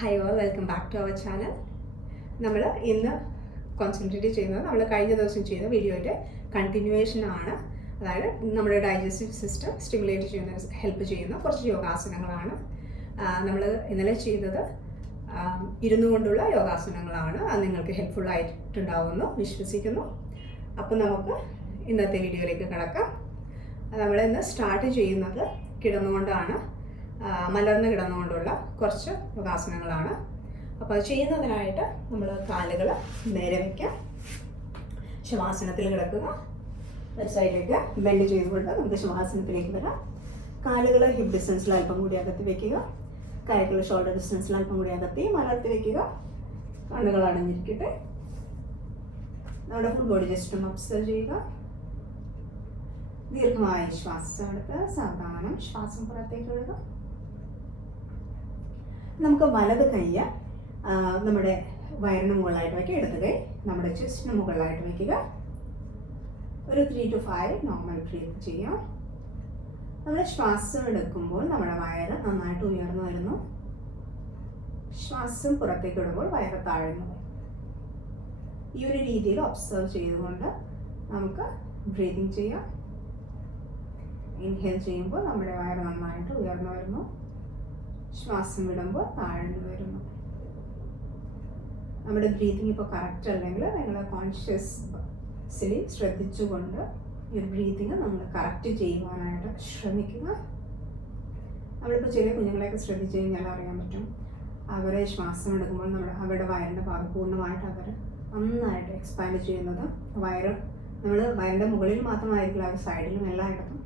High all welcome back to our channel. നമ്മൾ ഇന്ന് concentrate ചെയ്യുന്നത് നമ്മൾ കഴിഞ്ഞ ദിവസം ചെയ്ത വീഡിയോയുടെ കണ്ടിന്യൂവേഷനാണ്. അതായത് നമ്മുടെ ഡൈജസ്റ്റീവ് സിസ്റ്റം സ്റ്റിമുലേറ്റ് ചെയ്യുന്ന ഹെൽപ്പ് ചെയ്യുന്ന കുറച്ച് യോഗാസനങ്ങളാണ്. നമ്മൾ ഇന്നലെ ചെയ്തത് ഇരുന്നു കൊണ്ടുള്ള യോഗാസനങ്ങളാണ്. അത് നിങ്ങൾക്ക് ഹെൽപ്ഫുൾ ആയിട്ടുണ്ടാവുമെന്ന് വിശ്വസിക്കുന്നു. അപ്പോൾ നമുക്ക് ഇന്നത്തെ വീഡിയോയിലേക്ക് കിടക്കാം. നമ്മൾ ഇന്ന് സ്റ്റാർട്ട് ചെയ്യുന്നത് കിടന്നുകൊണ്ടാണ്. മലർന്ന് കിടന്നുകൊണ്ടുള്ള കുറച്ച് യോഗാസനങ്ങളാണ്. അപ്പോൾ അത് ചെയ്യുന്നതിനായിട്ട് നമ്മൾ കാലുകൾ നേരെ വയ്ക്കാം, ശവാസനത്തിൽ കിടക്കുക. ഒരു സൈഡിലേക്ക് ബെൻഡ് ചെയ്തുകൊണ്ട് നമുക്ക് ശവാസനത്തിലേക്ക് വരാം. കാലുകൾ ഹിപ്പ് ഡിസ്റ്റൻസിൽ അല്പം കൂടി അകത്തി വയ്ക്കുക, കൈകൾ ഷോൾഡർ ഡിസ്റ്റൻസിൽ അല്പം കൂടി അകത്തി മലർത്തി വയ്ക്കുക. കണ്ണുകൾ അടഞ്ഞിരിക്കട്ടെ. നമ്മുടെ ഫുൾ ബോഡി ജസ്റ്റ് ഒന്ന് ഒബ്സർവ് ചെയ്യുക. ദീർഘമായ ശ്വാസം എടുത്ത് സാവധാനം ശ്വാസം പുറത്തേക്ക് വിടുക. നമുക്ക് വലത് കൈ നമ്മുടെ വയറിന് മുകളിലായിട്ട് വയ്ക്കുക, ഇടത് കൈ നമ്മുടെ ചെസ്റ്റിന് മുകളിലായിട്ട് വയ്ക്കുക. ഒരു 3 to 5 നോർമൽ ബ്രീത്ത് ചെയ്യാം. നമ്മൾ ശ്വാസം എടുക്കുമ്പോൾ നമ്മുടെ വയറ് നന്നായിട്ട് ഉയർന്നു വരുന്നു. ശ്വാസം പുറത്തേക്ക് വിടുമ്പോൾ വയറ് താഴ്ന്നു. ഈ ഒരു രീതിയിൽ ഒബ്സർവ് ചെയ്തുകൊണ്ട് നമുക്ക് ബ്രീതിങ് ചെയ്യാം. ഇൻഹേൽ ചെയ്യുമ്പോൾ നമ്മുടെ വയറ് നന്നായിട്ട് ഉയർന്നു വരുന്നു. ശ്വാസം വിടുമ്പോൾ താഴ്ന്നു വരുന്നു. നമ്മുടെ ബ്രീതിങ് ഇപ്പോൾ കറക്റ്റ് അല്ലെങ്കിൽ നിങ്ങൾ കോൺഷ്യസ്ലി ശ്രദ്ധിച്ചുകൊണ്ട് ഈ ബ്രീതിങ് നമ്മൾ കറക്റ്റ് ചെയ്യുവാനായിട്ട് ശ്രമിക്കുക. നമ്മളിപ്പോൾ ചെറിയ കുഞ്ഞുങ്ങളെയൊക്കെ ശ്രദ്ധിച്ചു കഴിഞ്ഞാൽ അറിയാൻ പറ്റും, അവരെ ശ്വാസം എടുക്കുമ്പോൾ അവരുടെ വയറിൻ്റെ ഭാഗം പൂർണ്ണമായിട്ട് അവർ നന്നായിട്ട് എക്സ്പാൻഡ് ചെയ്യുന്നത്. നമ്മൾ വയറിൻ്റെ മുകളിൽ മാത്രമായിരിക്കില്ല, അവർ സൈഡിലും എല്ലായിടത്തും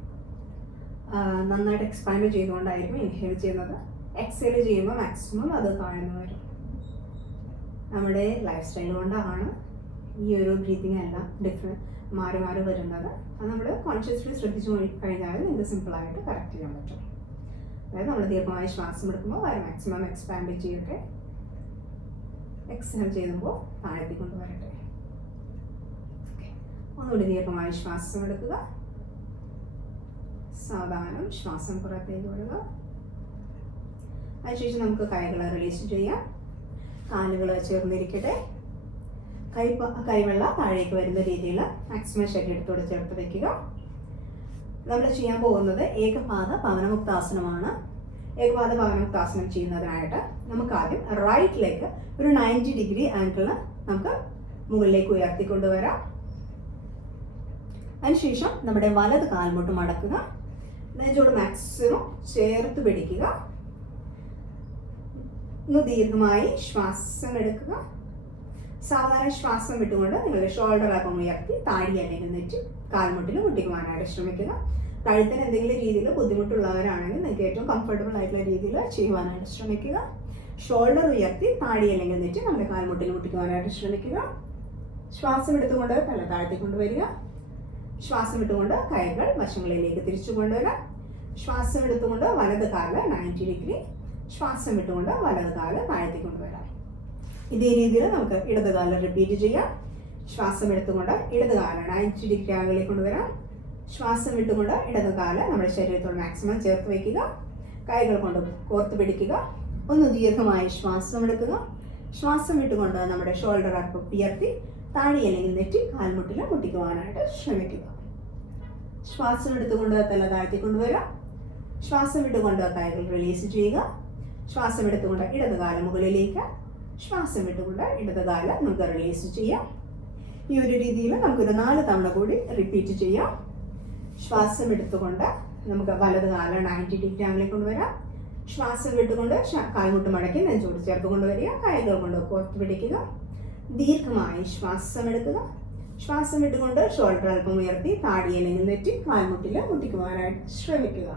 നന്നായിട്ട് എക്സ്പാൻഡ് ചെയ്തുകൊണ്ടായിരിക്കും ഇൻഹേൽ ചെയ്യുന്നത്. എക്സേൽ ചെയ്യുമ്പോൾ മാക്സിമം അത് താഴ്ന്നു വരും. നമ്മുടെ ലൈഫ് സ്റ്റൈൽ കൊണ്ടാണ് ഈ ഒരു ബ്രീതിങ് എല്ലാം മാറി മാറി വരുന്നത്. അത് നമ്മൾ കോൺഷ്യസ്ലി ശ്രദ്ധിച്ചു കഴിഞ്ഞാൽ നിങ്ങൾക്ക് സിമ്പിളായിട്ട് കറക്റ്റ് ചെയ്യാൻ പറ്റും. അതായത് നമ്മൾ ദീർഘമായ ശ്വാസം എടുക്കുമ്പോൾ വയറ് മാക്സിമം എക്സ്പാൻഡ് ചെയ്യട്ടെ. എക്സേൽ ചെയ്യുമ്പോൾ താഴത്തേക്ക് കൊണ്ടുവരട്ടെ. ഒന്നുകൂടി ദീർഘമായ ശ്വാസം എടുക്കുക. സാവധാനം ശ്വാസം പുറത്തേക്ക് വിടുക. അതിനുശേഷം നമുക്ക് കൈകൾ റിലീസ് ചെയ്യാം. കാലുകൾ ചേർന്നിരിക്കട്ടെ. കൈവെള്ള താഴേക്ക് വരുന്ന രീതിയിൽ മാക്സിമം ശരീരത്തോട് ചേർത്ത് വയ്ക്കുക. നമ്മൾ ചെയ്യാൻ പോകുന്നത് ഏകപാദ പവനമുക്താസനമാണ്. ഏകപാദ പവനമുക്താസനം ചെയ്യുന്നതിനായിട്ട് നമുക്ക് ആദ്യം റൈറ്റിലേക്ക് ഒരു 90 ഡിഗ്രി ആംഗിളിൽ നമുക്ക് മുകളിലേക്ക് ഉയർത്തിക്കൊണ്ടുവരാം. അതിനുശേഷം നമ്മുടെ വലത് കാൽമുട്ട് മടക്കുക. നെഞ്ചോട് മാക്സിമം ചേർത്ത് പിടിക്കുക. ഒന്ന് ദീർഘമായി ശ്വാസം എടുക്കുക. സാധാരണ ശ്വാസം വിട്ടുകൊണ്ട് നിങ്ങളുടെ ഷോൾഡർ അല്പം ഉയർത്തി താടി അല്ലെങ്കിൽ നെറ്റി കാൽമുട്ടിൽ മുട്ടിക്കുവാനായിട്ട് ശ്രമിക്കുക. കഴുത്തിന് എന്തെങ്കിലും രീതിയിൽ ബുദ്ധിമുട്ടുള്ളവരാണെങ്കിൽ നിങ്ങൾക്ക് ഏറ്റവും കംഫർട്ടബിൾ ആയിട്ടുള്ള രീതിയിൽ ചെയ്യുവാനായിട്ട് ശ്രമിക്കുക. ഷോൾഡർ ഉയർത്തി താടി അല്ലെങ്കിൽ നെറ്റി നമ്മുടെ കാൽമുട്ടിൽ മുട്ടിക്കുവാനായിട്ട് ശ്രമിക്കുക. ശ്വാസം എടുത്തുകൊണ്ട് തല താഴ്ത്തി കൊണ്ടുവരിക. ശ്വാസം വിട്ടുകൊണ്ട് കൈകൾ വശങ്ങളിലേക്ക് തിരിച്ചു കൊണ്ടുവരാം. ശ്വാസം എടുത്തുകൊണ്ട് വലത് കാല് 90 ഡിഗ്രി, ശ്വാസം വിട്ടുകൊണ്ട് വലത് കാല് താഴ്ത്തി കൊണ്ടുവരാം. ഇതേ രീതിയിൽ നമുക്ക് ഇടത് കാല് റിപ്പീറ്റ് ചെയ്യാം. ശ്വാസം എടുത്തുകൊണ്ട് ഇടത് കാല് 90 ഡിഗ്രി ആംഗിളിൽ കൊണ്ടുവരാം. ശ്വാസം വിട്ടുകൊണ്ട് ഇടത് കാല് നമ്മുടെ ശരീരത്തോട് മാക്സിമം ചേർത്ത് വയ്ക്കുക. കൈകൾ കൊണ്ട് കോർത്ത് പിടിക്കുക. ഒന്ന് ദീർഘമായി ശ്വാസം എടുക്കുക. ശ്വാസം വിട്ടുകൊണ്ട് നമ്മുടെ ഷോൾഡർ അല്പം ഉയർത്തി താടി അല്ലെങ്കിൽ നെറ്റി കാൽമുട്ടിൽ മുട്ടിക്കുവാനായിട്ട് ശ്രമിക്കുക. ശ്വാസം എടുത്തുകൊണ്ട് തല താഴ്ത്തി കൊണ്ടുവരാം. ശ്വാസം വിട്ടുകൊണ്ട് കൈകൾ റിലീസ് ചെയ്യുക. ശ്വാസം എടുത്തുകൊണ്ട് ഇടത് കാല് മുകളിലേക്ക്, ശ്വാസം വിട്ടുകൊണ്ട് ഇടത് കാല് നമുക്ക് റിലീസ് ചെയ്യാം. ഈ ഒരു രീതിയിൽ നമുക്കൊരു 4 തവണ കൂടി റിപ്പീറ്റ് ചെയ്യാം. ശ്വാസം എടുത്തുകൊണ്ട് നമുക്ക് വലത് കാല് 90 ഡിഗ്രി ആംഗിളിൽ കൊണ്ടുവരാം. ശ്വാസം വിട്ടുകൊണ്ട് കാൽമുട്ട് മടക്കി നെഞ്ചോട് ചേർത്ത് കൊണ്ടുവരിക. കൈകൾ കൊണ്ട് കോർത്ത് പിടിക്കുക. ദീർഘമായി ശ്വാസം എടുക്കുക. ശ്വാസം വിട്ടുകൊണ്ട് ഷോൾഡർ അല്പം ഉയർത്തി താടി അല്ലെങ്കിൽ നെറ്റി കാൽമുട്ടിൽ മുട്ടിക്കുവാനായിട്ട് ശ്രമിക്കുക.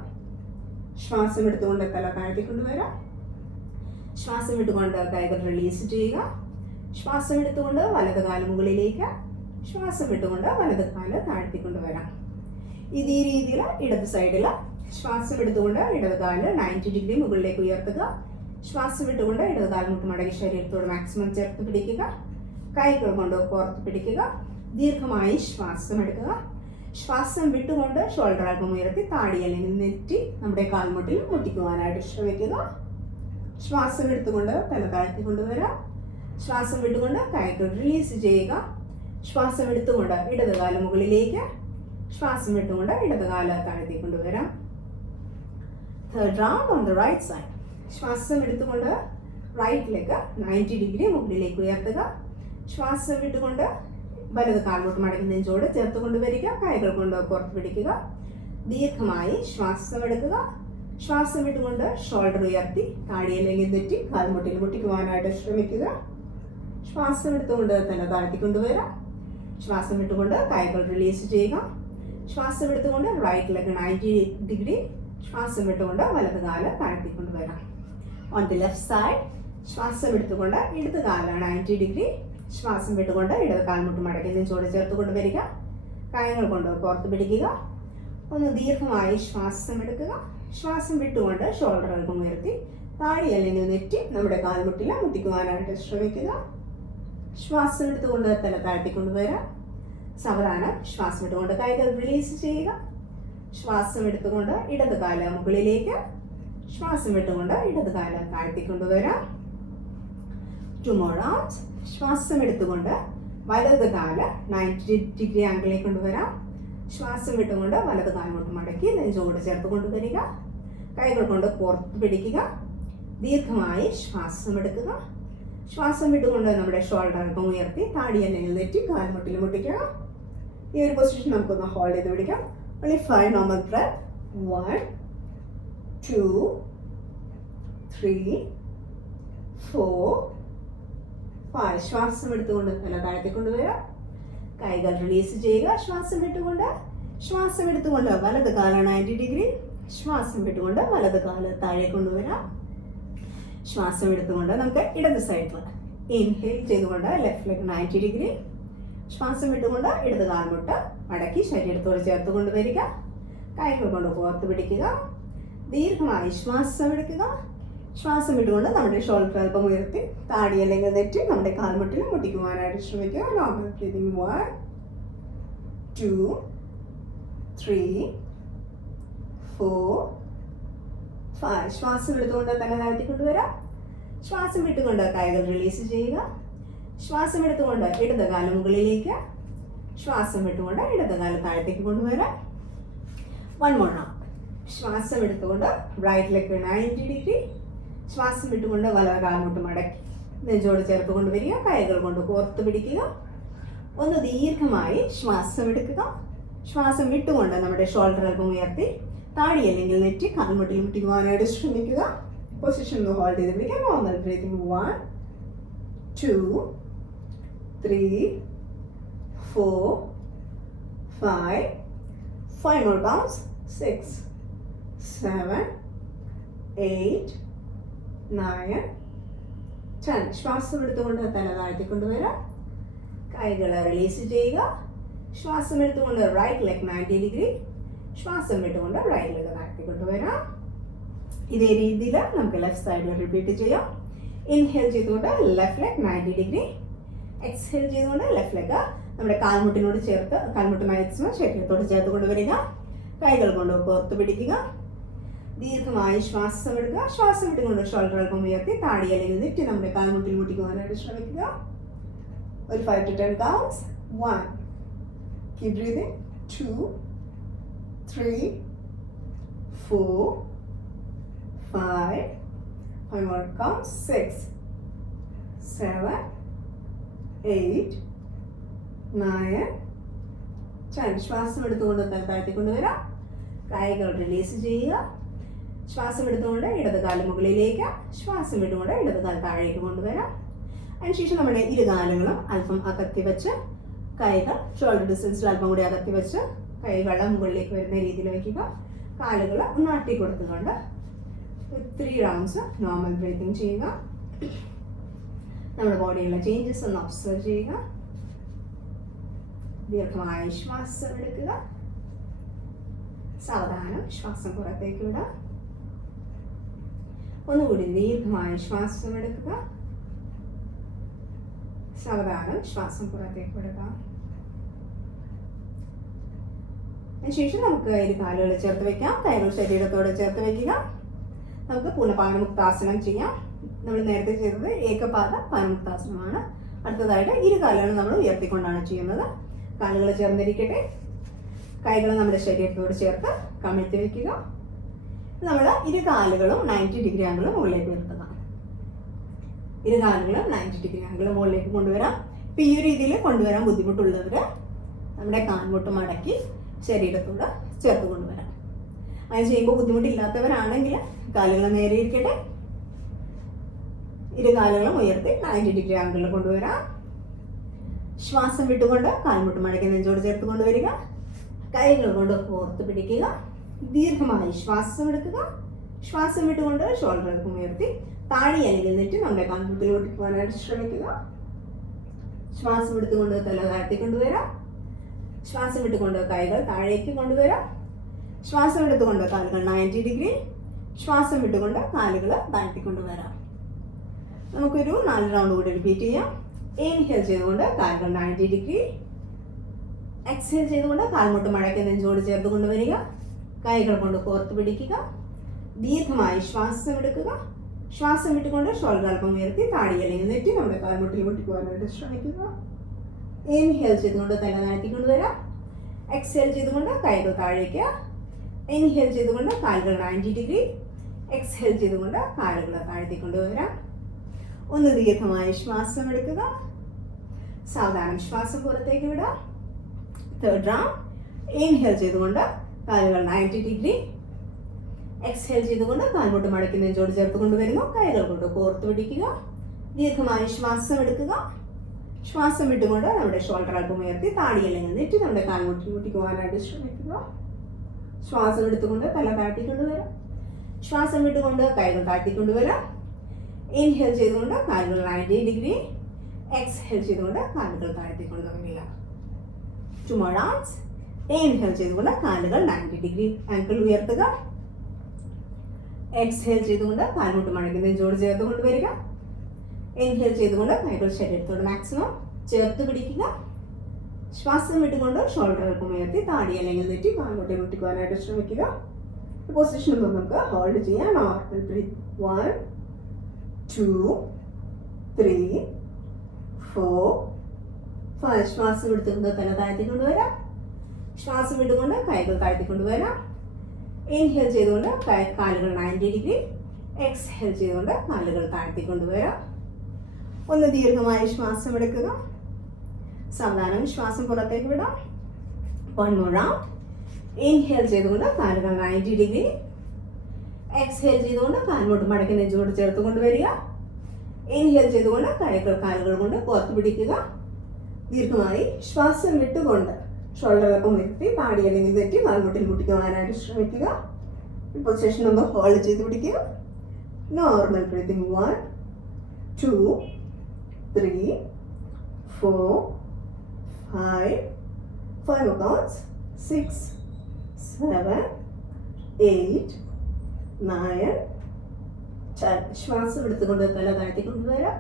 ശ്വാസം എടുത്തുകൊണ്ട് തല താഴ്ത്തി കൊണ്ടുവരാം. ശ്വാസം വിട്ടുകൊണ്ട് കൈകൾ റിലീസ് ചെയ്യുക. ശ്വാസം എടുത്തുകൊണ്ട് വലത് കാല് മുകളിലേക്ക്, ശ്വാസം വിട്ടുകൊണ്ട് വലത് കാല് താഴ്ത്തി കൊണ്ടുവരാം. ഇതേ രീതിയിൽ ഇടത് സൈഡിൽ ശ്വാസം എടുത്തുകൊണ്ട് ഇടത് കാല് 90 ഡിഗ്രി മുകളിലേക്ക് ഉയർത്തുക. ശ്വാസം വിട്ടുകൊണ്ട് ഇടത് കാൽമുട്ട് മടക്കി ശരീരത്തോട് മാക്സിമം ചേർത്ത് പിടിക്കുക. കൈകൾ കൊണ്ട് കോർത്ത് പിടിക്കുക. ദീർഘമായി ശ്വാസം എടുക്കുക. ശ്വാസം വിട്ടുകൊണ്ട് ഷോൾഡർ അല്പം ഉയർത്തി താടി അല്ലെങ്കിൽ നെറ്റി നമ്മുടെ കാൽമുട്ടിൽ മുട്ടിക്കുവാനായിട്ട് ശ്രമിക്കുക. ശ്വാസം എടുത്തുകൊണ്ട് തല താഴ്ത്തി കൊണ്ടുവരാം. ശ്വാസം വിട്ടുകൊണ്ട് കൈകൾ റിലീസ് ചെയ്യുക. ശ്വാസം എടുത്തുകൊണ്ട് ഇടതുകാല് മുകളിലേക്ക്, ശ്വാസം വിട്ടുകൊണ്ട് ഇടതുകാല് താഴ്ത്തി കൊണ്ടുവരാം. Third round on the right side. ശ്വാസം എടുത്തുകൊണ്ട് റൈറ്റിലേക്ക് 90 ഡിഗ്രി മുകളിലേക്ക് ഉയർത്തുക. ശ്വാസം വിട്ടുകൊണ്ട് വലത് കാൽമുട്ട് മടക്കി നെഞ്ചോട് ചേർത്ത് കൊണ്ടുവരിക. കൈകൾ കൊണ്ട് പുറത്ത് പിടിക്കുക. ദീർഘമായി ശ്വാസം എടുക്കുക. ശ്വാസം വിട്ടുകൊണ്ട് ഷോൾഡർ ഉയർത്തി താടിയില്ലെങ്കിൽ തെറ്റി കാൽമുട്ടിൽ മുട്ടിക്കുവാനായിട്ട് ശ്രമിക്കുക. ശ്വാസം എടുത്തുകൊണ്ട് തന്നെ താഴ്ത്തി കൊണ്ടുവരാം. ശ്വാസം വിട്ടുകൊണ്ട് കൈകൾ റിലീസ് ചെയ്യുക. ശ്വാസം എടുത്തുകൊണ്ട് റൈറ്റിലേക്ക് 90 ഡിഗ്രി. ശ്വാസം വിട്ടുകൊണ്ട് വലത് കാല് താഴ്ത്തി കൊണ്ടുവരാം. ഓൺ ദി ലെഫ്റ്റ് സൈഡ് ശ്വാസം എടുത്തുകൊണ്ട് ഇടത് കാല് 90 ഡിഗ്രി. ശ്വാസം വിട്ടുകൊണ്ട് ഇടത് കാൽമുട്ട് മടക്കി നെഞ്ചോട് ചേർത്ത് കൊണ്ടുവരിക. കൈകൾ കൊണ്ട് പുറത്ത് പിടിക്കുക. ഒന്ന് ദീർഘമായി ശ്വാസം എടുക്കുക. ശ്വാസം വിട്ടുകൊണ്ട് ഷോൾഡർ അല്പം ഉയർത്തി താടി അല്ലെങ്കിൽ നെറ്റി നമ്മുടെ കാൽമുട്ടിൽ മുട്ടിക്കുവാനായിട്ട് ശ്രമിക്കുക. ശ്വാസം എടുത്തുകൊണ്ട് തല താഴ്ത്തി കൊണ്ടുവരാം. സാവധാനം ശ്വാസം എടുത്തുകൊണ്ട് കൈകൾ റിലീസ് ചെയ്യുക. ശ്വാസം എടുത്തുകൊണ്ട് ഇടത് കാല് മുകളിലേക്ക്, ശ്വാസം വിട്ടുകൊണ്ട് ഇടത് കാല് താഴ്ത്തി കൊണ്ടുവരാം. 2 more rounds. ശ്വാസം എടുത്തുകൊണ്ട് വലത് കാല് 90 ഡിഗ്രി ആംഗിളിലേക്ക് കൊണ്ടുവരാം. ശ്വാസം വിട്ടുകൊണ്ട് വലത് കാൽമുട്ട് മടക്കി നെഞ്ചോട് ചേർത്ത് കൊണ്ടുവരിക. കൈകൾ കൊണ്ട് പുറത്ത് പിടിക്കുക. ദീർഘമായി ശ്വാസം എടുക്കുക. ശ്വാസം വിട്ടുകൊണ്ട് നമ്മുടെ ഷോൾഡർ അല്പം ഉയർത്തി താടി അല്ലെങ്കിൽ നെറ്റി കാൽമുട്ടിൽ മുട്ടിക്കുക. ഈ ഒരു പൊസിഷൻ നമുക്കൊന്ന് ഹോൾഡ് ചെയ്ത് പിടിക്കാം. only 5 normal breath. 1 2 3 4 5. ശ്വാസം എടുത്തുകൊണ്ട് തല താഴ്ത്തി കൊണ്ടുവരാം. കൈകൾ റിലീസ് ചെയ്യുക. ശ്വാസം എടുത്തുകൊണ്ട് വലത് കാല് 90 ഡിഗ്രി. ശ്വാസം വിട്ടുകൊണ്ട് വലത് കാല് താഴെ കൊണ്ടുവരാം. ശ്വാസം എടുത്തുകൊണ്ട് നമുക്ക് ഇടത് സൈഡിൽ ഇൻഹേൽ ചെയ്തുകൊണ്ട് ലെഫ്റ്റ് ലെഗ് 90 ഡിഗ്രി. ശ്വാസം വിട്ടുകൊണ്ട് ഇടത് കാൽമുട്ട് മടക്കി ശരീരത്തോട് ചേർത്ത് കൊണ്ടുവരിക. കൈകൾ കൊണ്ട് പുറത്ത് പിടിക്കുക. ദീർഘമായി ശ്വാസം എടുക്കുക. ശ്വാസം വിട്ടുകൊണ്ട് നമ്മുടെ ഷോൾഡർ അല്പം ഉയർത്തി താടി അല്ലെങ്കിൽ നെറ്റി നമ്മുടെ കാൽമുട്ടിൽ മുട്ടിക്കുവാനായിട്ട് ശ്രമിക്കുക. Normal breathing. 1 2 3 4 5. ശ്വാസം എടുത്തുകൊണ്ട് തല താഴ്ത്തി കൊണ്ടുവരാം. ശ്വാസം വിട്ടുകൊണ്ട് കൈകൾ റിലീസ് ചെയ്യുക. ശ്വാസം എടുത്തുകൊണ്ട് ഇടത് കാല് മുകളിലേക്ക്, ശ്വാസം വിട്ടുകൊണ്ട് ഇടത് കാല് താഴത്തേക്ക് കൊണ്ടുവരാം. 1 more round. ശ്വാസം എടുത്തുകൊണ്ട് റൈറ്റിലേക്ക് 90 ഡിഗ്രി. ശ്വാസം വിട്ടുകൊണ്ട് വലത് കാൽമുട്ട് മടക്കി നെഞ്ചോട് ചേർത്ത് കൊണ്ടുവരിക. കൈകൾ കൊണ്ട് പുറത്ത് പിടിക്കുക. ഒന്ന് ദീർഘമായി ശ്വാസം എടുക്കുക. ശ്വാസം വിട്ടുകൊണ്ട് നമ്മുടെ ഷോൾഡർ അല്പം ഉയർത്തി താടി അല്ലെങ്കിൽ നെറ്റി കാൽമുട്ടിൽ മുട്ടിക്കുവാനായിട്ട് ശ്രമിക്കുക. പൊസിഷൻ ഹോൾഡ് ചെയ്ത് പിടിക്കുക. Normal breathing. 1 2 3 4 5 5 more counts. 6 7 8 9 10. ശ്വാസം എടുത്തുകൊണ്ട് തല താഴ്ത്തി കൊണ്ടുവരാം. കൈകൾ റിലീസ് ചെയ്യുക. ശ്വാസം എടുത്തുകൊണ്ട് റൈറ്റ് ലെഗ് 90 ഡിഗ്രി. ശ്വാസം വിട്ടുകൊണ്ട് റൈറ്റ് ലെഗ് താഴ്ത്തി കൊണ്ടുവരാം. ഇതേ രീതിയിൽ നമുക്ക് ലെഫ്റ്റ് സൈഡിൽ റിപ്പീറ്റ് ചെയ്യാം. ഇൻഹേൽ ചെയ്തുകൊണ്ട് ലെഫ്റ്റ് ലെഗ് 90 ഡിഗ്രി. എക്സ്ഹേൽ ചെയ്തുകൊണ്ട് ലെഫ്റ്റ് ലെഗ് നമ്മുടെ കാൽമുട്ടിനോട് ചേർത്ത്, കാൽമുട്ട് മാക്സിമം ശരീരത്തോട് ചേർത്ത് കൊണ്ടുവരിക. കൈകൾ കൊണ്ട് പുറത്ത് പിടിക്കുക. ദീർഘമായി ശ്വാസം എടുക്കുക. ശ്വാസം വിട്ടുകൊണ്ട് ഷോൾഡർ അല്പം ഉയർത്തി താടി അല്ലെങ്കിൽ നെറ്റി നമ്മുടെ കാൽമുട്ടിൽ മുട്ടിക്കുവാനായിട്ട് ശ്രമിക്കുക. ഒരു 5 to 10 counts. 1 keep breathing. 2 3 4 5 5 more counts. 6 7 8 9 10. ശ്വാസം എടുത്തുകൊണ്ട് തല താഴ്ത്തി കൊണ്ടുവരാം. കൈകൾ റിലീസ് ചെയ്യുക. ശ്വാസം എടുത്തുകൊണ്ട് ഇടത് കാല് മുകളിലേക്ക്, ശ്വാസം വിട്ടുകൊണ്ട് ഇടത് കാല് താഴേക്ക് കൊണ്ടുവരാം. അതിനുശേഷം നമ്മുടെ ഇരുകാലുകളും അല്പം അകത്തി വെച്ച് കൈകൾ ഷോൾഡർ ഡിസ്റ്റൻസിൽ അല്പം കൂടി അകത്തി വെച്ച് കൈകൾ മുകളിലേക്ക് വരുന്ന രീതിയിൽ വയ്ക്കുക. കാലുകൾ ഒന്ന് ആട്ടി കൊടുത്തുകൊണ്ട് 3 റൗണ്ട്സ് നോർമൽ ബ്രീത്തിങ് ചെയ്യുക. നമ്മുടെ ബോഡിയിലുള്ള ചേഞ്ചസ് ഒന്ന് ഒബ്സർവ് ചെയ്യുക. ദീർഘമായ ശ്വാസം എടുക്കുക. സാവധാനം ശ്വാസം പുറത്തേക്ക് വിടുക. ഒന്നുകൂടി ദീർഘമായ ശ്വാസം എടുക്കുക. സാവധാനം ശ്വാസം പുറത്തേക്ക് വിടുക. അതിനുശേഷം നമുക്ക് ഇരു കാലുകൾ ചേർത്ത് വെക്കാം. കൈകൾ ശരീരത്തോടെ ചേർത്ത് വെക്കുക. നമുക്ക് പൂർണ്ണപാദമുക്താസനം ചെയ്യാം. നമ്മൾ നേരത്തെ ചെയ്തത് ഏകപാദ പരമുക്താസനമാണ്. അടുത്തതായിട്ട് ഇരു കാലുകളും നമ്മൾ ഉയർത്തിക്കൊണ്ടാണ് ചെയ്യുന്നത്. കാലുകൾ ചേർന്നിരിക്കട്ടെ. കൈകൾ നമ്മുടെ ശരീരത്തോട് ചേർത്ത് കമിഴ്ത്തി വെക്കുക. നമ്മൾ ഇരു കാലുകളും 90 ഡിഗ്രി ആംഗിൾ മുകളിലേക്ക് ഉയർത്തുക. ഇരു കാലുകളും 90 ഡിഗ്രി ആംഗിൾ മുകളിലേക്ക് കൊണ്ടുവരാം. ഇപ്പം ഈ ഒരു രീതിയിൽ കൊണ്ടുവരാൻ ബുദ്ധിമുട്ടുള്ളവർ നമ്മുടെ കാൽമുട്ട് മടക്കി ശരീരത്തോട് ചേർത്ത് കൊണ്ടുവരാം. അങ്ങനെ ചെയ്യുമ്പോൾ ബുദ്ധിമുട്ടില്ലാത്തവരാണെങ്കിൽ കാലുകൾ നേരെ ഇരിക്കട്ടെ. ഇരു കാലുകളും ഉയർത്തി 90 ഡിഗ്രി ആംഗിളിൽ കൊണ്ടുവരാം. ശ്വാസം വിട്ടുകൊണ്ട് കാൽമുട്ട് മടക്കി നെഞ്ചോട് ചേർത്ത് കൊണ്ടുവരിക. കൈകൾ കൊണ്ട് ഓർത്ത് പിടിക്കുക. ദീർഘമായി ശ്വാസം എടുക്കുക. ശ്വാസം വിട്ടുകൊണ്ട് ഷോൾഡർ അല്പം ഉയർത്തി താടി അല്ലെങ്കിൽ നെറ്റ് നമ്മുടെ കാൽമുട്ടിലോട്ട് പോകാനായിട്ട് ശ്രമിക്കുക. ശ്വാസം എടുത്തുകൊണ്ട് തല താഴ്ത്തി കൊണ്ടുവരാം. ശ്വാസം വിട്ടുകൊണ്ട് കൈകൾ താഴേക്ക് കൊണ്ടുവരാം. ശ്വാസം എടുത്തുകൊണ്ട് കാലുകൾ 90 ഡിഗ്രി. ശ്വാസം വിട്ടുകൊണ്ട് കാലുകൾ താഴ്ത്തി കൊണ്ടുവരാം. നമുക്കൊരു 4 റൗണ്ട് കൂടി റിപ്പീറ്റ് ചെയ്യാം. ഇൻഹേൽ ചെയ്തുകൊണ്ട് കാലുകൾ 90 ഡിഗ്രി. എക്സേൽ ചെയ്തുകൊണ്ട് കാൽമുട്ട് മടക്കി നെഞ്ചോട് ചേർത്ത് കൊണ്ടുവരിക. കൈകൾ കൊണ്ട് കോർത്ത് പിടിക്കുക. ദീർഘമായി ശ്വാസം എടുക്കുക. ശ്വാസം വിട്ടുകൊണ്ട് ഷോൾഡർ അല്പം ഉയർത്തി താടി അല്ലെങ്കിൽ നെറ്റി നമ്മുടെ കാൽമുട്ടിൽ മുട്ടിക്കുവാനായിട്ട് ശ്രമിക്കുക. ഇൻഹേൽ ചെയ്തുകൊണ്ട് തല താഴ്ത്തി കൊണ്ടുവരാം. എക്സേൽ ചെയ്തുകൊണ്ട് കൈകൾ താഴേക്ക്. ഇൻഹേൽ ചെയ്തുകൊണ്ട് കാലുകൾ 90 ഡിഗ്രി. എക്സേൽ ചെയ്തുകൊണ്ട് കാലുകൾ താഴ്ത്തി കൊണ്ടുവരാം. ഒന്ന് ദീർഘമായി ശ്വാസം എടുക്കുക. സാവധാനം ശ്വാസം പുറത്തേക്ക് വിടുക. Third round. ഇൻഹേൽ ചെയ്തുകൊണ്ട് കാലുകൾ 90 ഡിഗ്രി. എക്സ്ഹേൽ ചെയ്തുകൊണ്ട് കാൽമുട്ട് മടക്കി നെഞ്ചോട് ചേർത്ത് കൊണ്ടുവരുന്നു. കൈകൾ കൊണ്ട് കോർത്ത് പിടിക്കുക. ദീർഘമായി ശ്വാസം എടുക്കുക. ശ്വാസം വിട്ടുകൊണ്ട് നമ്മുടെ ഷോൾഡർ അല്പം ഉയർത്തി താടി അല്ലെങ്കിൽ നെറ്റി നമ്മുടെ കാൽമുട്ടിൽ മുട്ടിക്കുവാനായിട്ട് ശ്രമിക്കുക. ശ്വാസം എടുത്തുകൊണ്ട് തല താഴ്ത്തിക്കൊണ്ടുവരാം. ശ്വാസം വിട്ടുകൊണ്ട് കൈകൾ താഴ്ത്തിക്കൊണ്ടുവരാം. ഇൻഹേൽ ചെയ്തുകൊണ്ട് കാലുകൾ 90 ഡിഗ്രി. എക്സ്ഹേൽ ചെയ്തുകൊണ്ട് കാലുകൾ താഴ്ത്തിക്കൊണ്ടുവരിക. 2 more rounds. ഇൻഹേൽ ചെയ്തുകൊണ്ട് കാലുകൾ 90 ഡിഗ്രി ആംഗിൾ ഉയർത്തുക. എക്സ്ഹേൽ ചെയ്തുകൊണ്ട് കാൽമുട്ട് മടക്കി നെഞ്ചോട് ചേർത്ത് കൊണ്ടുവരിക. ഇൻഹേൽ ചെയ്തുകൊണ്ട് കൈകൾ ശരീരത്തോട് മാക്സിമം ചേർത്ത് പിടിക്കുക. ശ്വാസം വിട്ടുകൊണ്ട് ഷോൾഡർ അല്പം ഉയർത്തി താടി അല്ലെങ്കിൽ നെറ്റി കാൽമുട്ടി മുട്ടിക്കുവാനായിട്ട് ശ്രമിക്കുക. പൊസിഷൻ നമുക്ക് ഹോൾഡ് ചെയ്യാം. Normal breath. 1 2 3 4 5. ശ്വാസം എടുത്തുകൊണ്ട് തല താഴ്ത്തിക്കൊണ്ടുവരാം. ശ്വാസം വിട്ടുകൊണ്ട് കൈകൾ താഴ്ത്തിക്കൊണ്ടുവരാം. ഇൻഹേൽ ചെയ്തുകൊണ്ട് കാലുകൾ 90 ഡിഗ്രി. എക്സ്ഹേൽ ചെയ്തുകൊണ്ട് കാലുകൾ താഴ്ത്തിക്കൊണ്ടുവരാം. ഒന്ന് ദീർഘമായി ശ്വാസം എടുക്കുക. സാവധാനം ശ്വാസം പുറത്തേക്ക് വിടാം. 1 more round. ഇൻഹേൽ ചെയ്തുകൊണ്ട് കാലുകൾ 90 ഡിഗ്രി. എക്സ്ഹേൽ ചെയ്തുകൊണ്ട് കാൽമുട്ട് മടക്കി നെഞ്ചോട് ചേർത്ത് കൊണ്ടുവരിക. ഇൻഹേൽ ചെയ്തുകൊണ്ട് കാലുകൾ കൊണ്ട് കോർത്ത് പിടിക്കുക. ദീർഘമായി ശ്വാസം വിട്ടുകൊണ്ട് ഷോൾഡർ അല്പം ഉയർത്തി താടി അല്ലെങ്കിൽ നെറ്റി കാൽമുട്ടിൽ മുട്ടിക്കുവാനായിട്ട് ശ്രമിക്കുക. പൊസിഷൻ ഒന്ന് ഹോൾഡ് ചെയ്ത് പിടിക്കുക. Normal breathing. 1 2 3 4 5 5 counts. 6 7 8 9 10. ശ്വാസം എടുത്തുകൊണ്ട് തല താഴ്ത്തി കൊണ്ടുവരാം.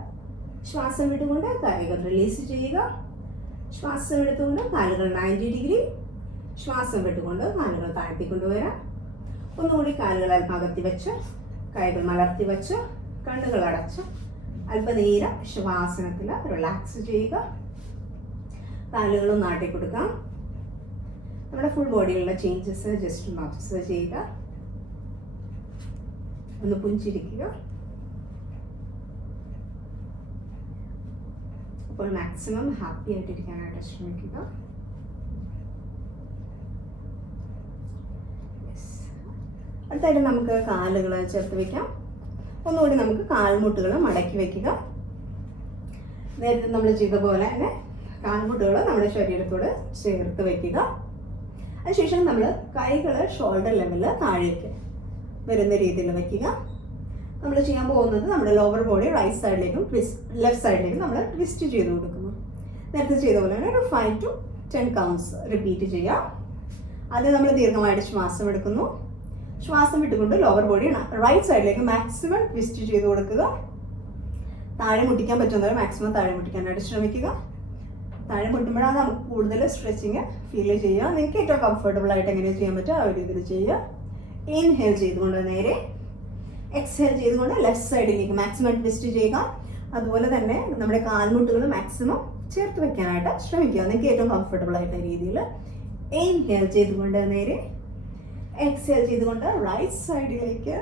ശ്വാസം വിട്ടുകൊണ്ട് കൈകൾ റിലീസ് ചെയ്യുക. ശ്വാസം എടുത്തുകൊണ്ട് കാലുകൾ 90 ഡിഗ്രി. ശ്വാസം വിട്ടുകൊണ്ട് കാലുകൾ താഴ്ത്തി കൊണ്ടുവരാം. ഒന്നുകൂടി കാലുകൾ അല്പം അകത്തി വെച്ച് കൈകൾ മലർത്തി വെച്ച് കണ്ണുകൾ അടച്ച് അല്പനേരം ശവാസനത്തിൽ റിലാക്സ് ചെയ്യുക. കാലുകളും നാട്ടി കൊടുക്കാം. നമ്മുടെ ഫുൾ ബോഡിയിലുള്ള ചേഞ്ചസ് ജസ്റ്റ് ഒന്ന് ഒബ്സർവ് ചെയ്യുക. ഒന്ന് പുഞ്ചിരിക്കുക. അപ്പോൾ മാക്സിമം ഹാപ്പി ആയിട്ടിരിക്കാനായിട്ട് ശ്രമിക്കുക. അടുത്തായിട്ട് നമുക്ക് കാലുകൾ ചേർത്ത് വെക്കാം. ഒന്നുകൂടി നമുക്ക് കാൽമുട്ടുകൾ മടക്കി വെക്കുക. നേരത്തെ നമ്മൾ ചെയ്ത പോലെ തന്നെ കാൽമുട്ടുകൾ നമ്മുടെ ശരീരത്തോട് ചേർത്ത് വെക്കുക. അതിനുശേഷം നമ്മൾ കൈകൾ ഷോൾഡർ ലെവലിൽ താഴേക്ക് വരുന്ന രീതിയിൽ വെക്കുക. നമ്മൾ ചെയ്യാൻ പോകുന്നത് നമ്മുടെ ലോവർ ബോഡി റൈറ്റ് സൈഡിലേക്കും ലെഫ്റ്റ് സൈഡിലേക്കും നമ്മൾ ട്വിസ്റ്റ് ചെയ്ത് കൊടുക്കുന്നു. നേരത്തെ ചെയ്ത പോലെ തന്നെ ഒരു 5 to 10 counts റിപ്പീറ്റ് ചെയ്യാം. ആദ്യം നമ്മൾ ദീർഘമായിട്ട് ശ്വാസം എടുക്കുന്നു. ശ്വാസം വിട്ടുകൊണ്ട് ലോവർ ബോഡി റൈറ്റ് സൈഡിലേക്ക് മാക്സിമം ട്വിസ്റ്റ് ചെയ്ത് കൊടുക്കുക. താഴെ മുട്ടിക്കാൻ പറ്റുന്നവരെ മാക്സിമം താഴെ മുട്ടിക്കാനായിട്ട് ശ്രമിക്കുക. താഴെ മുട്ടുമ്പോഴാണ് നമുക്ക് കൂടുതൽ സ്ട്രെച്ചിങ് ഫീൽ ചെയ്യുക. നിങ്ങൾക്ക് ഏറ്റവും കംഫർട്ടബിൾ ആയിട്ട് എങ്ങനെ ചെയ്യാൻ പറ്റുക ആ ഒരു രീതിയിൽ ചെയ്യുക. ഇൻഹേൽ ചെയ്തുകൊണ്ട് നേരെ. എക്സ്ഹേൽ ചെയ്തുകൊണ്ട് ലെഫ്റ്റ് സൈഡിലേക്ക് മാക്സിമം ട്വിസ്റ്റ് ചെയ്യുക. അതുപോലെ തന്നെ നമ്മുടെ കാൽമുട്ടുകൾ മാക്സിമം ചേർത്ത് വെക്കാനായിട്ട് ശ്രമിക്കുക, നിങ്ങൾക്ക് ഏറ്റവും കംഫർട്ടബിൾ ആയിട്ടുള്ള രീതിയിൽ. ഇൻഹേൽ ചെയ്തുകൊണ്ട് നേരെ, എക്സ്ഹേൽ ചെയ്തുകൊണ്ട് റൈറ്റ് സൈഡിലേക്ക്,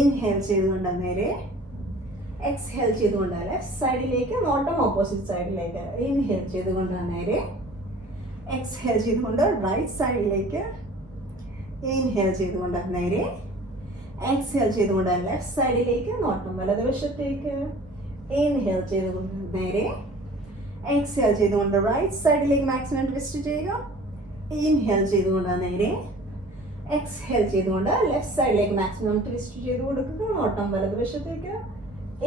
ഇൻഹേൽ ചെയ്തുകൊണ്ട് നേരെ, എക്സ്ഹേൽ ചെയ്തുകൊണ്ട് ലെഫ്റ്റ് സൈഡിലേക്ക്, നോട്ടം ഓപ്പോസിറ്റ് സൈഡിലേക്ക്. ഇൻഹേൽ ചെയ്തുകൊണ്ട് നേരെ, എക്സ്ഹേൽ ചെയ്തുകൊണ്ട് റൈറ്റ് സൈഡിലേക്ക്, ഇൻഹേൽ ചെയ്തുകൊണ്ട് നേരെ, എക്സ്ഹേൽ ചെയ്തുകൊണ്ട് ലെഫ്റ്റ് സൈഡിലേക്ക്, നോട്ടം വലതുവശത്തേക്ക്. ഇൻഹേൽ ചെയ്തുകൊണ്ട് നേരെ, എക്സ്ഹേൽ ചെയ്തുകൊണ്ട് റൈറ്റ് സൈഡിലേക്ക് മാക്സിമം ട്വിസ്റ്റ് ചെയ്യുക. ഇൻഹേൽ ചെയ്തുകൊണ്ട് നേരെ, എക്സ്ഹേൽ ചെയ്തുകൊണ്ട് ലെഫ്റ്റ് സൈഡിലേക്ക് മാക്സിമം ട്വിസ്റ്റ് ചെയ്ത് കൊടുക്കുക, നോട്ടം വലതുവശത്തേക്ക്.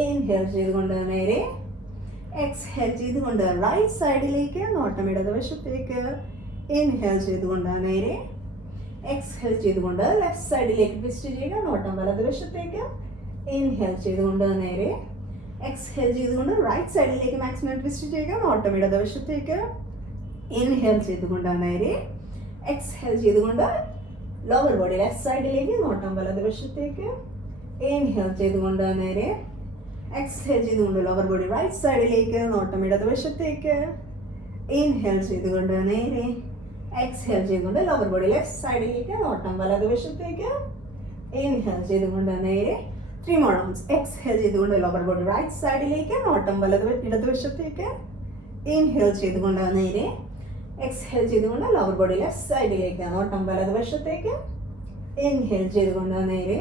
ഇൻഹേൽ ചെയ്തുകൊണ്ട് നേരെ, എക്സ്ഹേൽ ചെയ്തുകൊണ്ട് റൈറ്റ് സൈഡിലേക്ക്, നോട്ടം ഇടതുവശത്തേക്ക്. ഇൻഹേൽ ചെയ്തുകൊണ്ട് നേരെ, എക്സ്ഹേൽ ചെയ്തുകൊണ്ട് ലെഫ്റ്റ് സൈഡിലേക്ക് ട്വിസ്റ്റ് ചെയ്യുക, നോട്ടം വലതുവശത്തേക്ക്. ഇൻഹേൽ ചെയ്തുകൊണ്ട് നേരെ, എക്സ്ഹേൽ ചെയ്തുകൊണ്ട് റൈറ്റ് സൈഡിലേക്ക് മാക്സിമം ട്വിസ്റ്റ് ചെയ്യുക, നോട്ടം ഇടതുവശത്തേക്ക്. ഇൻഹേൽ ചെയ്തുകൊണ്ട് നേരെ, എക്സ്ഹേൽ ചെയ്തുകൊണ്ട് ലോവർ ബോഡി ലെഫ്റ്റ് സൈഡിലേക്ക്, നോട്ടം വലതുവശത്തേക്ക്. ഇൻഹേൽ ചെയ്തുകൊണ്ട് നേരെ, എക്സ്ഹേൽ ചെയ്തുകൊണ്ട് ലോവർ ബോഡി റൈറ്റ് സൈഡിലേക്ക്, നോട്ടം ഇടതുവശത്തേക്ക്. ഇൻഹേൽ ചെയ്തുകൊണ്ട് നേരെ, എക്സ്ഹേൽ ചെയ്തുകൊണ്ട് ലോവർ ബോഡി ലെഫ്റ്റ് സൈഡിലേക്ക്, നോട്ടം വലതുവശത്തേക്ക്. ഇൻഹേൽ ചെയ്തുകൊണ്ട് നേരെ 3 more rounds. എക്സ്ഹേൽ ചെയ്തുകൊണ്ട് ലോവർ ബോഡി റൈറ്റ് സൈഡിലേക്ക്, നോട്ടം ഇടതുവശത്തേക്ക്. ഇൻഹേൽ ചെയ്തുകൊണ്ട് നേരെ, എക്സ്ഹേൽ ചെയ്തുകൊണ്ട് ലോവർ ബോഡി ലെഫ്റ്റ് സൈഡിലേക്ക്, നോട്ടം വലതുവശത്തേക്ക്. ഇൻഹേൽ ചെയ്തുകൊണ്ട് നേരെ,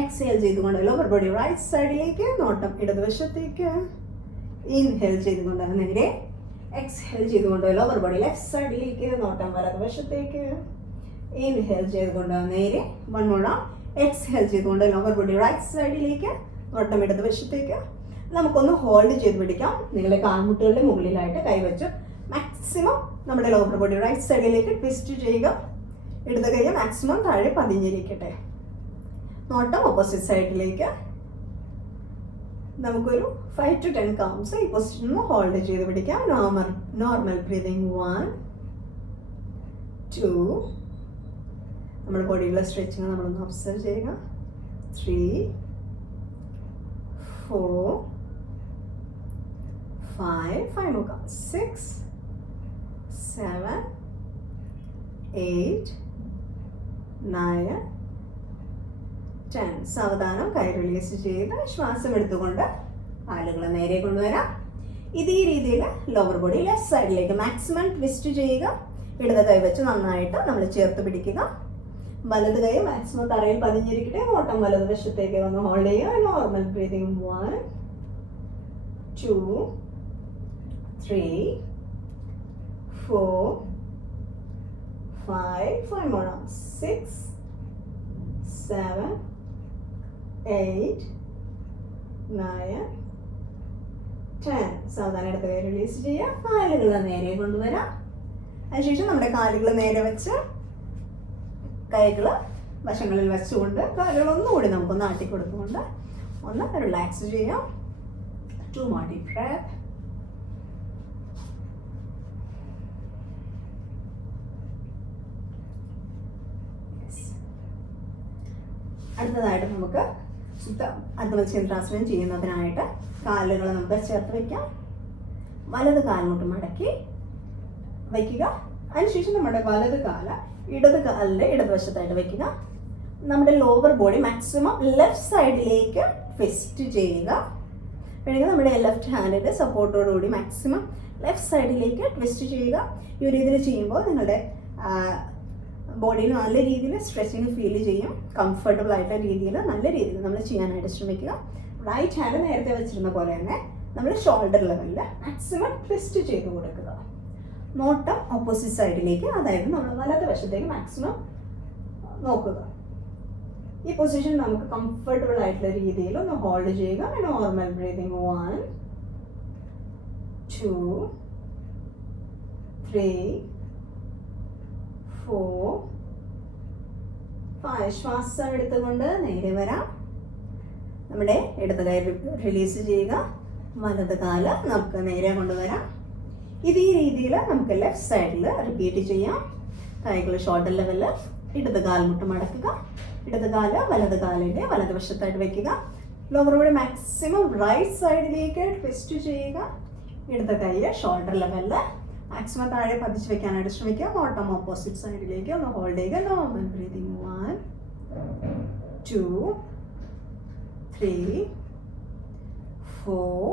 എക്സ്ഹേൽ ചെയ്തുകൊണ്ട് ലോവർ ബോഡി റൈറ്റ് സൈഡിലേക്ക്, നോട്ടം ഇടതുവശത്തേക്ക്. ഇൻഹേൽ ചെയ്തുകൊണ്ട് നേരെ, എക്സ്ഹേൽ ചെയ്തുകൊണ്ട് ലോവർ ബോഡി ലെഫ്റ്റ് സൈഡിലേക്ക്, നോട്ടം വലതുവശത്തേക്ക്. ഇൻഹേൽ ചെയ്തുകൊണ്ട് നേരെ 1 more round. എക്സ്ഹേൽ ചെയ്തുകൊണ്ട് ലോവർ ബോഡി റൈറ്റ് സൈഡിലേക്ക്, നോട്ടം ഇടതുവശത്തേക്ക്. നമുക്കൊന്ന് ഹോൾഡ് ചെയ്ത് പിടിക്കാം. നിങ്ങളുടെ കാൽമുട്ടുകളുടെ മുകളിലായിട്ട് കൈവച്ച് മാക്സിമം നമ്മുടെ ലോവർ ബോഡി റൈറ്റ് സൈഡിലേക്ക് ട്വിസ്റ്റ് ചെയ്യുക. ഇടത് കൈ മാക്സിമം താഴെ പതിഞ്ഞിരിക്കട്ടെ, നോട്ടം ഓപ്പോസിറ്റ് സൈഡിലേക്ക്. നമുക്കൊരു 5 to 10 കൗണ്ട്സ് ഈ പൊസിഷനിൽ ഹോൾഡ് ചെയ്ത് പിടിക്കാം. Normal breathing. 1 2, നമ്മുടെ ബോഡിയിലുള്ള സ്ട്രെച്ചിങ് നമ്മളൊന്ന് ഒബ്സർവ് ചെയ്യുക. 3 4 5 നോക്കാം. 6 7 8 9 10. സാവധാനം കൈ റിലീസ് ചെയ്ത് ശ്വാസം എടുത്തുകൊണ്ട് കാലുകൾ നേരെ കൊണ്ടുവരാം. ഇതേ രീതിയിൽ ലോവർ ബോഡി ലെഫ്റ്റ് സൈഡിലേക്ക് മാക്സിമം ട്വിസ്റ്റ് ചെയ്യുക. ഇടത് കൈ വെച്ച് നന്നായിട്ട് നമ്മൾ ചേർത്ത് പിടിക്കുക. വലത് കൈ മാക്സിമം തറയിൽ പതിഞ്ഞിരിക്കട്ടെ, നോട്ടം വലതുവശത്തേക്ക് വന്ന് ഹോൾഡ് ചെയ്യുക. Normal breathing. 1 2 3 4 5 more. 6 7 8 9 10. സാവധാനം എടുത്ത് കൈ റിലീസ് ചെയ്യുക. കാലുകൾ നേരെ കൊണ്ടുവരാം. അതിനുശേഷം നമ്മുടെ കാലുകൾ നേരെ വെച്ച് കൈകൾ വശങ്ങളിൽ വെച്ചുകൊണ്ട് കാലുകൾ ഒന്നുകൂടി നമുക്കൊന്ന് ആട്ടിക്കൊടുത്തുകൊണ്ട് ഒന്ന് റിലാക്സ് ചെയ്യാം. 2 more deep breath. അടുത്തതായിട്ട് നമുക്ക് ശുദ്ധ അർദ്ധമത്സ്യന്ത്രാസനം ചെയ്യുന്നതിനായിട്ട് കാലുകൾ നമുക്ക് ചേർത്ത് വയ്ക്കാം. വലത് കാൽമുട്ട് മടക്കി വയ്ക്കുക. അതിനുശേഷം നമ്മുടെ വലത് കാല ഇടത് കാലിൻ്റെ ഇടതുവശത്തായിട്ട് വയ്ക്കുക. നമ്മുടെ ലോവർ ബോഡി മാക്സിമം ലെഫ്റ്റ് സൈഡിലേക്ക് ട്വിസ്റ്റ് ചെയ്യുക. വേണമെങ്കിൽ നമ്മുടെ ലെഫ്റ്റ് ഹാൻഡിൻ്റെ സപ്പോർട്ടോടുകൂടി മാക്സിമം ലെഫ്റ്റ് സൈഡിലേക്ക് ട്വിസ്റ്റ് ചെയ്യുക. ഈ ഒരു രീതിയിൽ ചെയ്യുമ്പോൾ നിങ്ങളുടെ ബോഡിയിൽ നല്ല രീതിയിൽ സ്ട്രെച്ചിങ് ഫീൽ ചെയ്യും. കംഫർട്ടബിൾ ആയിട്ടുള്ള രീതിയിൽ നല്ല രീതിയിൽ നമ്മൾ ചെയ്യാനായിട്ട് ശ്രമിക്കുക. റൈറ്റ് ഹാൻഡ് നേരത്തെ വെച്ചിരുന്ന പോലെ തന്നെ നമ്മൾ ഷോൾഡർ ലെവലിൽ മാക്സിമം ട്വിസ്റ്റ് ചെയ്ത് കൊടുക്കുക. നോട്ടം ഓപ്പോസിറ്റ് സൈഡിലേക്ക്, അതായത് നമ്മൾ വലത് വശത്തേക്ക് മാക്സിമം നോക്കുക. ഈ പൊസിഷൻ നമുക്ക് കംഫർട്ടബിൾ ആയിട്ടുള്ള രീതിയിൽ ഒന്ന് ഹോൾഡ് ചെയ്യുക. Normal breathing. 1 2 3 4 5. ശ്വാസം എടുത്തുകൊണ്ട് നേരെ വരാം. നമ്മുടെ ഇടത് കൈ റിലീസ് ചെയ്യുക. വലത് കാല് നമുക്ക് നേരെ കൊണ്ടുവരാം. ഇതേ രീതിയിൽ നമുക്ക് ലെഫ്റ്റ് സൈഡിൽ റിപ്പീറ്റ് ചെയ്യാം. കൈകൾ ഷോൾഡർ ലെവലിൽ, ഇടത് കാൽമുട്ട് മടക്കുക. ഇടത് കാല് വലത് കാലിൻ്റെ വലതുവശത്തായിട്ട് വയ്ക്കുക. ലോവർ ബോഡി മാക്സിമം റൈറ്റ് സൈഡിലേക്ക് ട്വിസ്റ്റ് ചെയ്യുക. ഇടത് കൈ ഷോൾഡർ ലെവലിൽ മാക്സിമം താഴെ പതിച്ച് വെക്കാനായിട്ട് ശ്രമിക്കുക. ബോട്ടം ഓപ്പോസിറ്റ് സൈഡിലേക്ക് ഒന്ന് ഹോൾഡ് ചെയ്യുക. Normal breathing. 1 2 3 4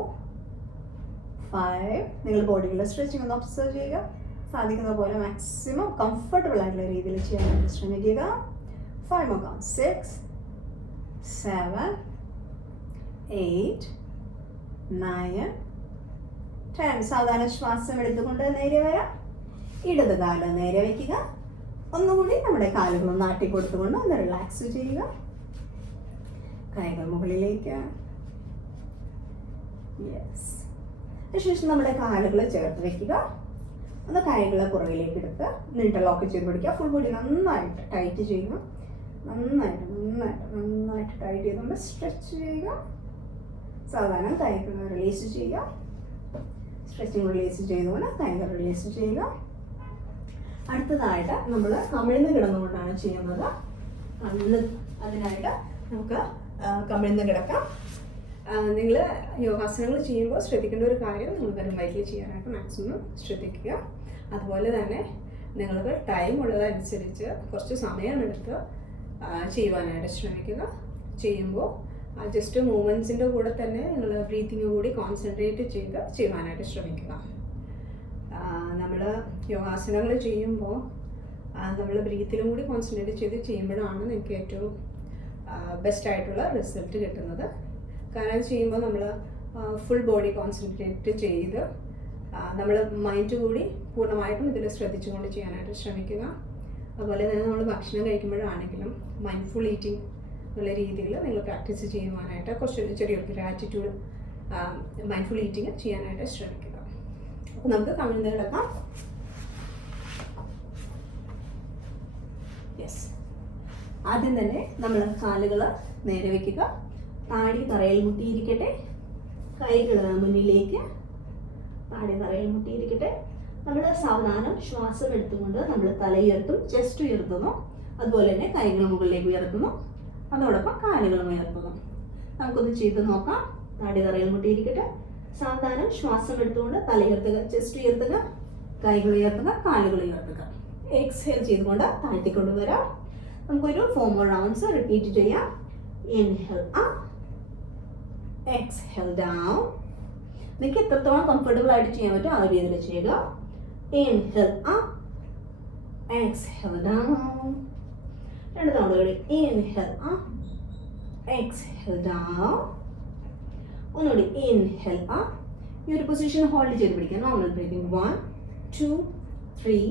5. നിങ്ങൾ ബോഡിയിലെ സ്ട്രെച്ചിങ് ഒന്ന് ഒബ്സർവ് ചെയ്യുക. സാധിക്കുന്ന പോലെ മാക്സിമം കംഫർട്ടബിൾ ആയിട്ടുള്ള രീതിയിൽ ചെയ്യാനായിട്ട് ശ്രമിക്കുക. 5 more count. 6 7 8 9 10. സാധാരണ ശ്വാസം എടുത്തുകൊണ്ട് നേരെ വരാം. ഇടത് കാല് നേരെ വയ്ക്കുക. ഒന്നുകൂടി നമ്മുടെ കാലുകൾ നാട്ടി കൊടുത്തുകൊണ്ട് ഒന്ന് റിലാക്സ് ചെയ്യുക. കൈകൾ മുകളിലേക്ക്. യെസ്. അതിനുശേഷം നമ്മുടെ കാലുകൾ ചേർത്ത് വെക്കുക. ഒന്ന് കൈകളെ പുറകിലേക്ക് എടുത്ത് ഇന്റർലോക്ക് ചെയ്ത് പിടിക്കുക. ഫുൾ ബോഡി നന്നായിട്ട് ടൈറ്റ് ചെയ്യുക. നന്നായിട്ട് ടൈറ്റ് ചെയ്തുകൊണ്ട് സ്ട്രെച്ച് ചെയ്യുക. സാധാരണ കൈകൾ റിലീസ് ചെയ്യുക. സ്ട്രെച്ചിങ് റിലീസ് ചെയ്തുകൊണ്ട് കൈകൾ റിലീസ് ചെയ്യുക. അടുത്തതായിട്ട് നമ്മൾ കമിഴ്ന്ന് കിടന്നുകൊണ്ടാണ് ചെയ്യുന്നത്. അതിനായിട്ട് നമുക്ക് കമിഴ്ന്ന് കിടക്കാം. നിങ്ങൾ യോഗാസനങ്ങൾ ചെയ്യുമ്പോൾ ശ്രദ്ധിക്കേണ്ട ഒരു കാര്യം, നിങ്ങൾ വെറും വയറ്റിൽ ചെയ്യാനായിട്ട് മാക്സിമം ശ്രദ്ധിക്കുക. അതുപോലെ തന്നെ നിങ്ങൾക്ക് ടൈം ഉള്ളതനുസരിച്ച് കുറച്ച് സമയമെടുത്ത് ചെയ്യുവാനായിട്ട് ശ്രമിക്കുക. ചെയ്യുമ്പോൾ ജസ്റ്റ് മൂവ്മെൻറ്റ്സിൻ്റെ കൂടെ തന്നെ നിങ്ങൾ ബ്രീത്തിങ് കൂടി കോൺസെൻട്രേറ്റ് ചെയ്ത് ചെയ്യുവാനായിട്ട് ശ്രമിക്കുക. നമ്മൾ യോഗാസനങ്ങൾ ചെയ്യുമ്പോൾ നമ്മൾ ബ്രീത്തിലും കൂടി കോൺസെൻട്രേറ്റ് ചെയ്ത് ചെയ്യുമ്പോഴാണ് നിങ്ങൾക്ക് ഏറ്റവും ബെസ്റ്റായിട്ടുള്ള റിസൾട്ട് കിട്ടുന്നത്. കാരണം അത് ചെയ്യുമ്പോൾ നമ്മൾ ഫുൾ ബോഡി കോൺസെൻട്രേറ്റ് ചെയ്ത് നമ്മൾ മൈൻഡ് കൂടി പൂർണ്ണമായിട്ടും ഇതിൽ ശ്രദ്ധിച്ചുകൊണ്ട് ചെയ്യാനായിട്ട് ശ്രമിക്കുക. അതുപോലെ തന്നെ നമ്മൾ ഭക്ഷണം കഴിക്കുമ്പോഴാണെങ്കിലും മൈൻഡ്ഫുൾ ഈറ്റിംഗ് എന്നുള്ള രീതിയിൽ നിങ്ങൾ പ്രാക്ടീസ് ചെയ്യുവാനായിട്ട് കുറച്ച് ചെറിയൊരു ഗ്രാറ്റിറ്റ്യൂഡ് മൈൻഡ്ഫുൾ ഈറ്റിംഗ് ചെയ്യാനായിട്ട് ശ്രമിക്കുക. അപ്പോൾ നമുക്ക് കമിഴ്ന്ന് കിടക്കാം. യെസ്. ആദ്യം തന്നെ നമ്മൾ കാലുകൾ നേരെ വയ്ക്കുക. താടി തറയിൽ മുട്ടിയിരിക്കട്ടെ. കൈകൾ മുന്നിലേക്ക്. താടി തറയിൽ മുട്ടിയിരിക്കട്ടെ. നമ്മൾ സാവധാനം ശ്വാസം എടുത്തുകൊണ്ട് നമ്മൾ തല ഉയർത്തും, ചെസ്റ്റ് ഉയർത്തുന്നു. അതുപോലെ തന്നെ കൈകൾ മുകളിലേക്ക് ഉയർത്തുന്നു. അതോടൊപ്പം കാലുകളും ഉയർത്തുന്നു. നമുക്കൊന്ന് ചെയ്ത് നോക്കാം. താടി തറയിൽ മുട്ടിയിരിക്കട്ടെ. സാവധാനം ശ്വാസം എടുത്തുകൊണ്ട് തല ഉയർത്തുക, ചെസ്റ്റ് ഉയർത്തുക, കൈകൾ ഉയർത്തുക, കാലുകൾ ഉയർത്തുക. എക്സ്ഹേൽ ചെയ്തുകൊണ്ട് താഴ്ത്തിക്കൊണ്ടുവരാം. നമുക്കൊരു 4 more rounds റിപ്പീറ്റ് ചെയ്യാം. Inhale up, exhale down. നിങ്ങൾക്ക് എത്രത്തോളം കംഫർട്ടബിൾ ആയിട്ട് ചെയ്യാൻ പറ്റും ആ രീതിയിൽ ചെയ്യുക. Inhale up, exhale down. 2 തവണ കൂടി. Inhale up, exhale down. ഒന്നുകൂടി. Inhale up. ഈ ഒരു പൊസിഷൻ ഹോൾഡ് ചെയ്ത് പിടിക്കുക. Normal breathing. 1 2 3